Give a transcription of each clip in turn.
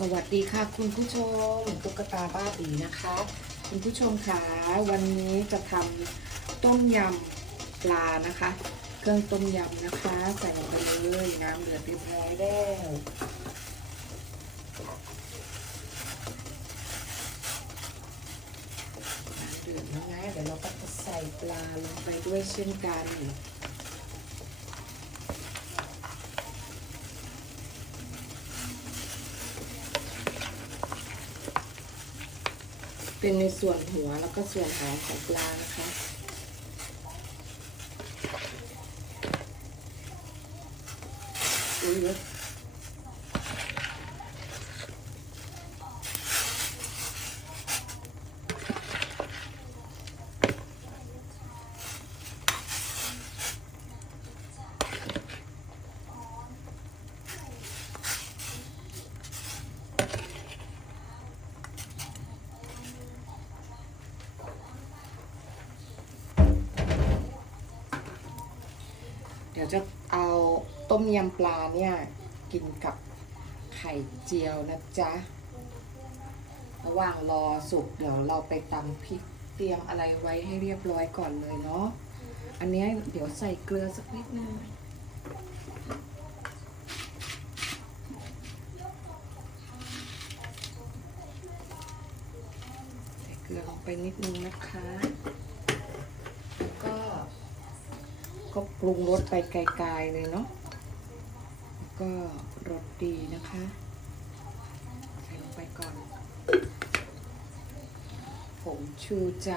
สวัสดีค่ะ คุณผู้ชมตุ๊กตาบ้าบีนะคะ คุณผู้ชมคะวันนี้จะทำต้มยำปลานะคะ เครื่องต้มยำนะคะ ใส่ลงไปเลยน้ำเดือดเรียบร้อยแล้วน้ำเดือดแล้วนะเดี๋ยวเราก็จะใส่ปลาลงไปด้วยเช่นกัน เป็นในส่วนหัวแล้วก็ส่วนหางของปลานะคะ อุ้ย ดี๋ยวจะเอาต้มยำปลาเนี่ย กินกับไข่เจียวนะจ๊ะ ระหว่างรอสุกเดี๋ยวเราไปตำพริกเตรียมอะไรไว้ให้เรียบร้อยก่อนเลยเนาะ อันนี้เดี๋ยวใส่เกลือสักนิดนึงใส่เกลือลงไปนิดนึงนะคะ แล้วก็ ก็ปรุงรสไปไกลๆเลยเนาะแล้วก็รสดีนะคะใส่ลงไปก่อนผงชูใจ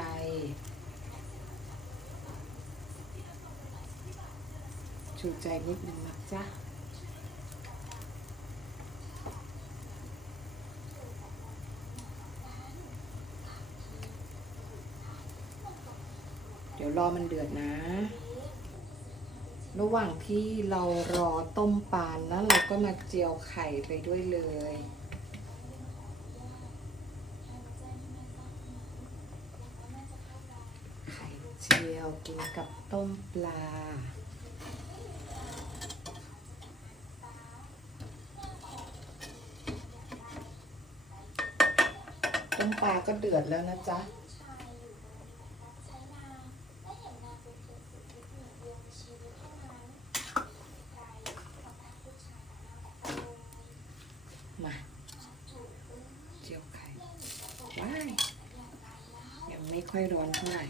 ชูใจนิดนึงนะจ๊ะ เดี๋ยวรอมันเดือดนะ ระหว่างที่เรารอต้มปลานนะเราก็มาเจียวไข่ไปด้วยเลย ไข่เจียวกินกับต้มปลาต้มปลาก็เดือดแล้วนะจ๊ะ มาเจียวไข่ว้ายยังไม่ค่อยร้อนเท่าไหร่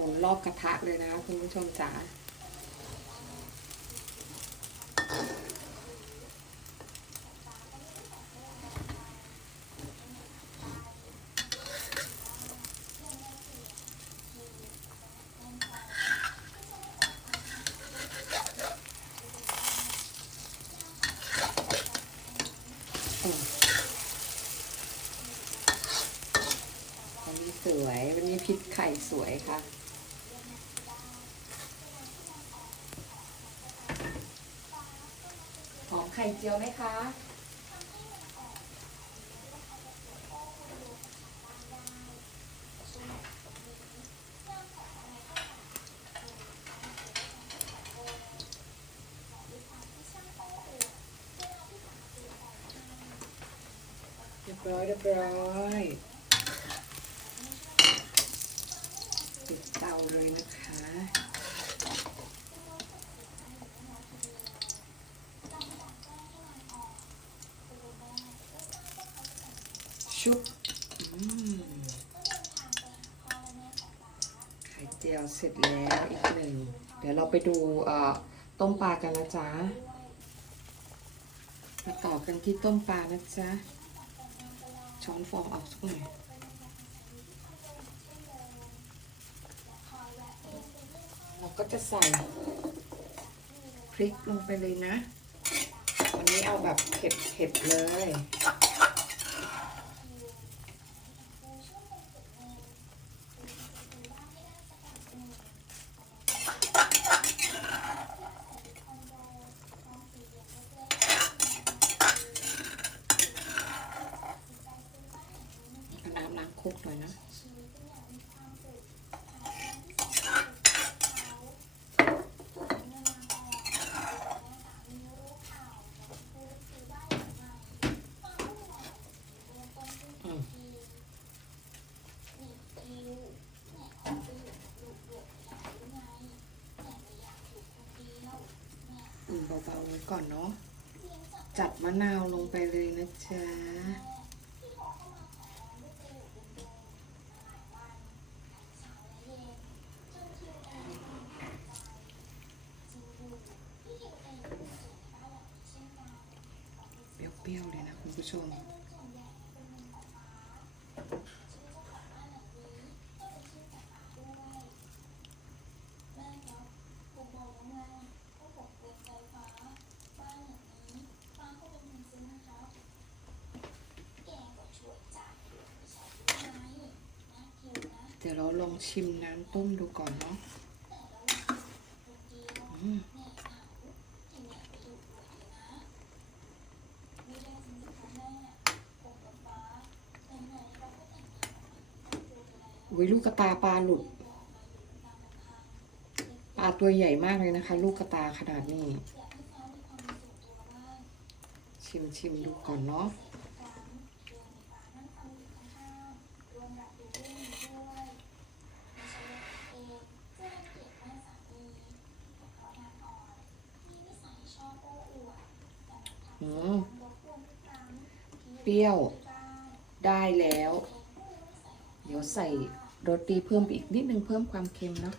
มุนรอบกระทะเลยนะคุณผู้ชมจ๋าวันนี้สวย วันนี้พริกไข่สวยค่ะ หอมไข่เจียวไหมคะ เรียบร้อยเรียบร้อยปิดเตาเลยนะคะุบไข่เจียวเสร็จแล้วอีกหนึ่ง เดี๋ยวเราไปดูต้มปลากันนะจ๊ะ มาต่อกันที่ต้มปลานะจ๊ะ ช้อนฟองออกสักหน่อยเราก็จะใส่พริกลงไปเลยนะ วันนี้เอาแบบเผ็ดๆเลยเอา ลุกหน่อยนะเบาๆไว้ก่อนเนาะ จัดมะนาวลงไปเลยนะจ๊ะ เปรี้ยวๆเลยนะคุณผู้ ชม เดี๋ยวเราลองชิมน้ำต้มดูก่อนเนาะ อุ้ยลูกกระตาปลาหลุด ปลาตัวใหญ่มากเลยนะคะ ลูกกระตาขนาดนี้ ชิมชิมดูก่อนเนาะอืมเปรี้ยว ได้แล้ว เดี๋ยวใส่ โรตีเพิ่มอีกนิดนึงเพิ่มความเค็มเนาะ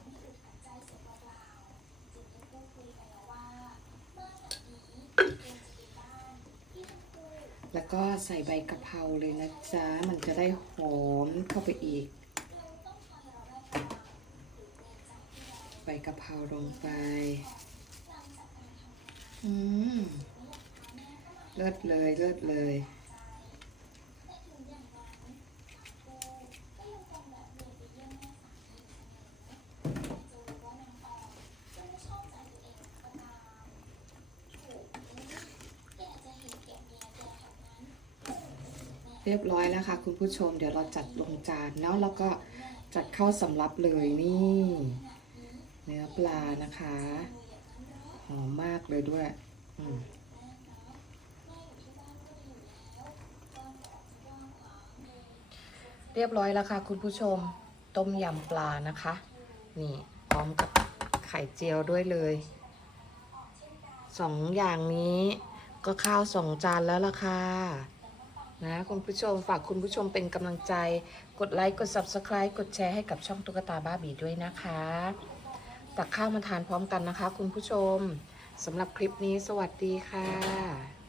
แล้วก็ใส่ใบกะเพราเลยนะจ๊ะ มันจะได้หอมเข้าไปอีก ใบกะเพราลงไป อืม เลิศเลย เลิศเลย เรียบร้อยแล้วค่ะคุณผู้ชมเดี๋ยวเราจัดลงจานแล้วแล้วก็จัดเข้าสำรับเลยนี่ เนื้อปลานะคะหอมมากเลยด้วยเรียบร้อยแล้วค่ะคุณผู้ชมต้มยำปลานะคะ นี่พร้อมกับไข่เจียวด้วยเลยสองอย่างนี้ก็ข้าวสองจานแล้วล่ะค่ะ นะคุณผู้ชมฝากคุณผู้ชมเป็นกำลังใจ กดไลค์กด Subscribe กดแชร์ให้กับช่องตุ๊กตาบ้าบีด้วยนะคะ ตักข้าวมาทานพร้อมกันนะคะ คุณผู้ชมสำหรับคลิปนี้สวัสดีค่ะ